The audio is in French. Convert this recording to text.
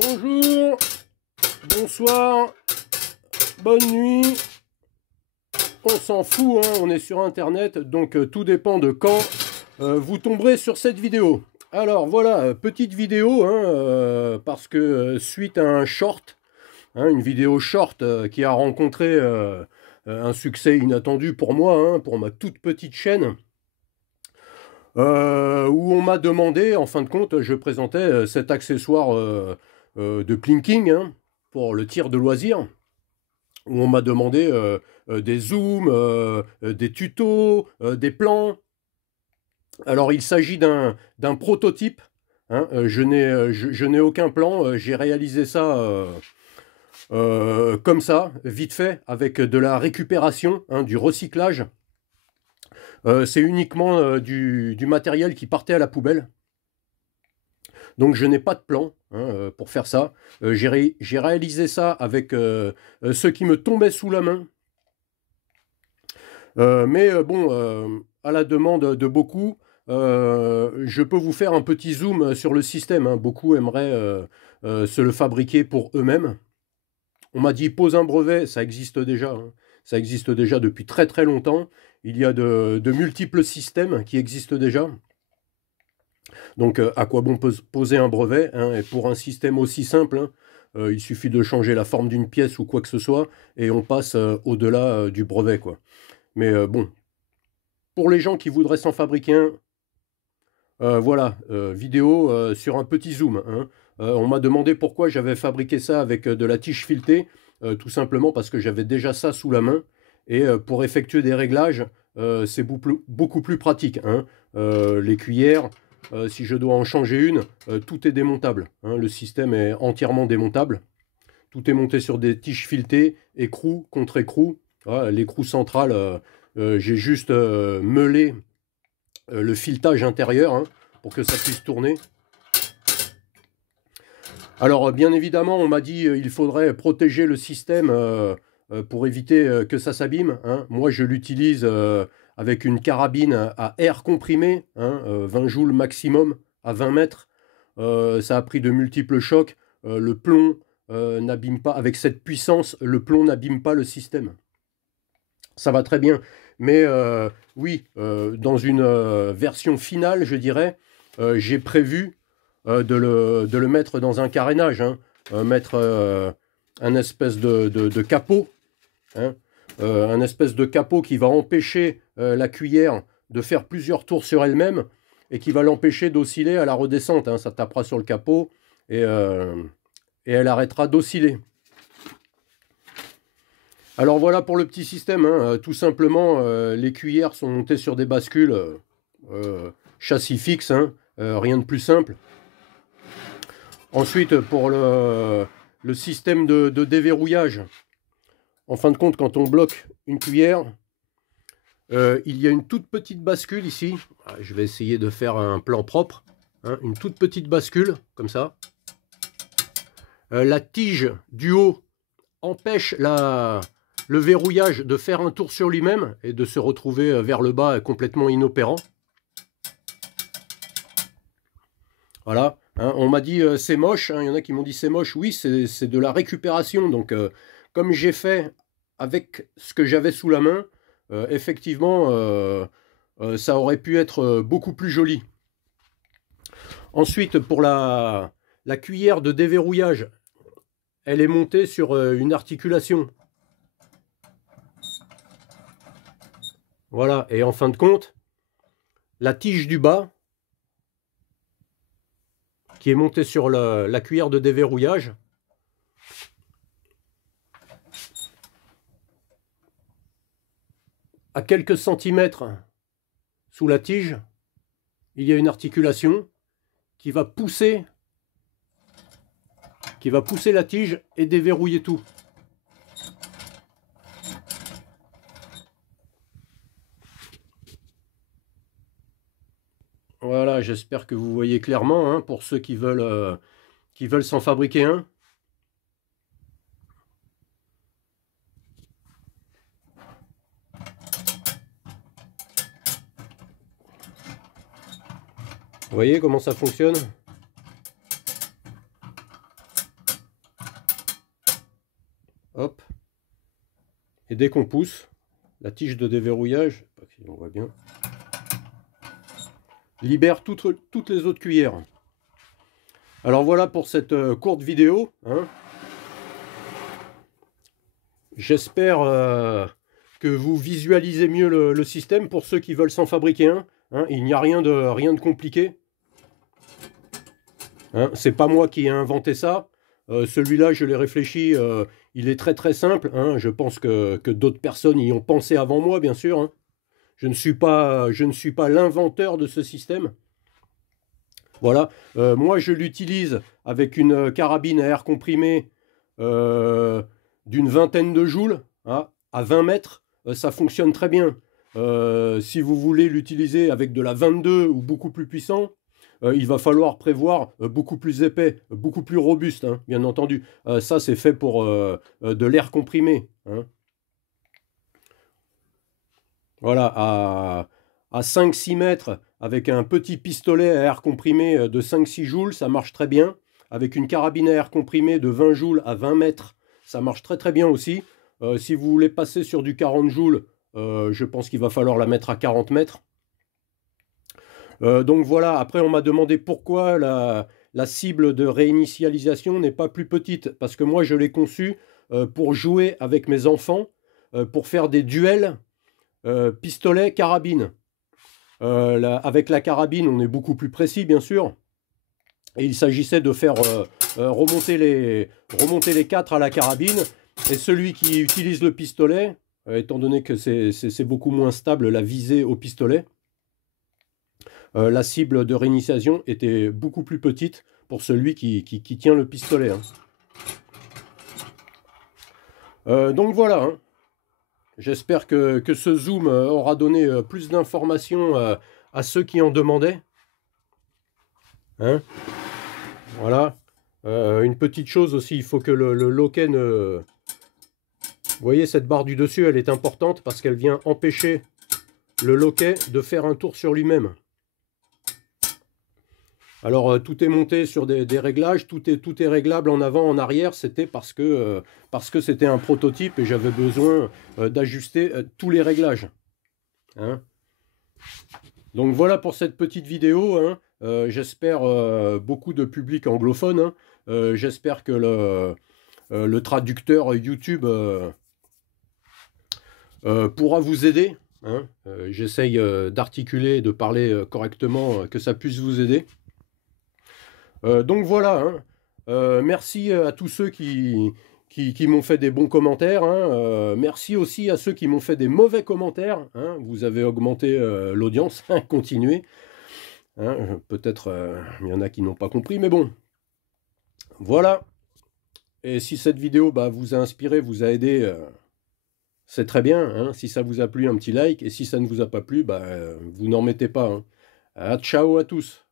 Bonjour, bonsoir, bonne nuit. On s'en fout, hein, on est sur internet, donc tout dépend de quand vous tomberez sur cette vidéo. Alors voilà, petite vidéo, hein, parce que suite à un short, hein, une vidéo short qui a rencontré un succès inattendu pour moi, hein, pour ma toute petite chaîne, où on m'a demandé, en fin de compte, je présentais cet accessoire de plinking, hein, pour le tir de loisir, où on m'a demandé des zooms, des tutos, des plans. Alors il s'agit d'un prototype, hein, je n'ai aucun plan, j'ai réalisé ça comme ça, vite fait, avec de la récupération, hein, du recyclage. C'est uniquement du matériel qui partait à la poubelle. Donc je n'ai pas de plan, hein, pour faire ça. J'ai réalisé ça avec ce qui me tombait sous la main. Mais bon, à la demande de beaucoup, je peux vous faire un petit zoom sur le système, hein. Beaucoup aimeraient se le fabriquer pour eux-mêmes. On m'a dit pose un brevet, ça existe déjà, hein. Ça existe déjà depuis très très longtemps. Il y a de multiples systèmes qui existent déjà. Donc à quoi bon poser un brevet, hein, et pour un système aussi simple, hein, il suffit de changer la forme d'une pièce ou quoi que ce soit, et on passe au-delà du brevet, quoi. Mais bon, pour les gens qui voudraient s'en fabriquer un, voilà, vidéo sur un petit zoom, hein. On m'a demandé pourquoi j'avais fabriqué ça avec de la tige filetée, tout simplement parce que j'avais déjà ça sous la main, et pour effectuer des réglages, c'est beaucoup plus pratique, hein. Les cuillères, si je dois en changer une, tout est démontable, hein. Le système est entièrement démontable. Tout est monté sur des tiges filetées, écrou contre écrou. Voilà, l'écrou central, j'ai juste meulé le filetage intérieur, hein, pour que ça puisse tourner. Alors bien évidemment, on m'a dit il faudrait protéger le système pour éviter que ça s'abîme, hein. Moi je l'utilise avec une carabine à air comprimé, hein, 20 joules maximum à 20 mètres. Ça a pris de multiples chocs. Le plomb n'abîme pas, avec cette puissance, le plomb n'abîme pas le système. Ça va très bien. Mais oui, dans une version finale, je dirais, j'ai prévu de le mettre dans un carénage, hein, mettre un espèce de capot, hein, un espèce de capot qui va empêcher la cuillère de faire plusieurs tours sur elle-même et qui va l'empêcher d'osciller à la redescente, hein. Ça tapera sur le capot et elle arrêtera d'osciller. Alors voilà pour le petit système, hein. Tout simplement, les cuillères sont montées sur des bascules châssis fixe, hein, rien de plus simple. Ensuite, pour le système de déverrouillage, en fin de compte, quand on bloque une cuillère, il y a une toute petite bascule ici. Je vais essayer de faire un plan propre, hein, une toute petite bascule, comme ça. La tige du haut empêche le verrouillage de faire un tour sur lui-même et de se retrouver vers le bas complètement inopérant. Voilà, hein, on m'a dit c'est moche, hein, il y en a qui m'ont dit c'est moche. Oui, c'est de la récupération. Donc comme j'ai fait avec ce que j'avais sous la main, effectivement ça aurait pu être beaucoup plus joli. Ensuite, pour la cuillère de déverrouillage, elle est montée sur une articulation. Voilà, et en fin de compte, la tige du bas, qui est montée sur la cuillère de déverrouillage, à quelques centimètres sous la tige, il y a une articulation qui va pousser la tige et déverrouiller tout. Voilà, j'espère que vous voyez clairement, hein, pour ceux qui veulent s'en fabriquer un. Vous voyez comment ça fonctionne? hop. Et dès qu'on pousse, la tige de déverrouillage, on voit bien, libère toutes les autres cuillères. Alors voilà pour cette courte vidéo. Hein. J'espère que vous visualisez mieux le système pour ceux qui veulent s'en fabriquer un. Hein. Il n'y a rien de compliqué. Hein. C'est pas moi qui ai inventé ça. Celui-là, je l'ai réfléchi. Il est très simple. Hein. Je pense que d'autres personnes y ont pensé avant moi, bien sûr. Hein. Je ne suis pas l'inventeur de ce système. Voilà, moi je l'utilise avec une carabine à air comprimé d'une vingtaine de joules, hein, à 20 mètres, ça fonctionne très bien. Si vous voulez l'utiliser avec de la 22 ou beaucoup plus puissant, il va falloir prévoir beaucoup plus épais, beaucoup plus robuste, hein, bien entendu. Ça c'est fait pour de l'air comprimé. Hein. Voilà, à 5-6 mètres, avec un petit pistolet à air comprimé de 5-6 joules, ça marche très bien. Avec une carabine à air comprimé de 20 joules à 20 mètres, ça marche très bien aussi. Si vous voulez passer sur du 40 joules, je pense qu'il va falloir la mettre à 40 mètres. Donc voilà, après on m'a demandé pourquoi la cible de réinitialisation n'est pas plus petite. Parce que moi je l'ai conçue pour jouer avec mes enfants, pour faire des duels pistolet-carabine. Avec la carabine, on est beaucoup plus précis, bien sûr. Et il s'agissait de faire remonter les 4 à la carabine. Et celui qui utilise le pistolet, étant donné que c'est beaucoup moins stable la visée au pistolet, la cible de réinitialisation était beaucoup plus petite pour celui qui tient le pistolet. Hein. Donc voilà. Hein. J'espère que ce zoom aura donné plus d'informations à ceux qui en demandaient. Hein. Voilà. Une petite chose aussi, il faut que le loquet ne... Vous voyez, cette barre du dessus, elle est importante parce qu'elle vient empêcher le loquet de faire un tour sur lui-même. Alors, tout est monté sur des réglages, tout est réglable en avant, en arrière. C'était parce que c'était un prototype et j'avais besoin d'ajuster tous les réglages. Hein. Donc voilà pour cette petite vidéo. Hein. J'espère beaucoup de public anglophone. Hein. J'espère que le traducteur YouTube pourra vous aider. Hein. J'essaye d'articuler, de parler correctement, que ça puisse vous aider. Donc voilà, hein. Merci à tous ceux qui m'ont fait des bons commentaires. Hein. Merci aussi à ceux qui m'ont fait des mauvais commentaires. Hein. Vous avez augmenté l'audience, hein, continuez. Hein. Peut-être il y en a qui n'ont pas compris, mais bon. Voilà. Et si cette vidéo vous a inspiré, vous a aidé, c'est très bien. Hein. Si ça vous a plu, un petit like. Et si ça ne vous a pas plu, vous n'en mettez pas. Hein. Ciao à tous.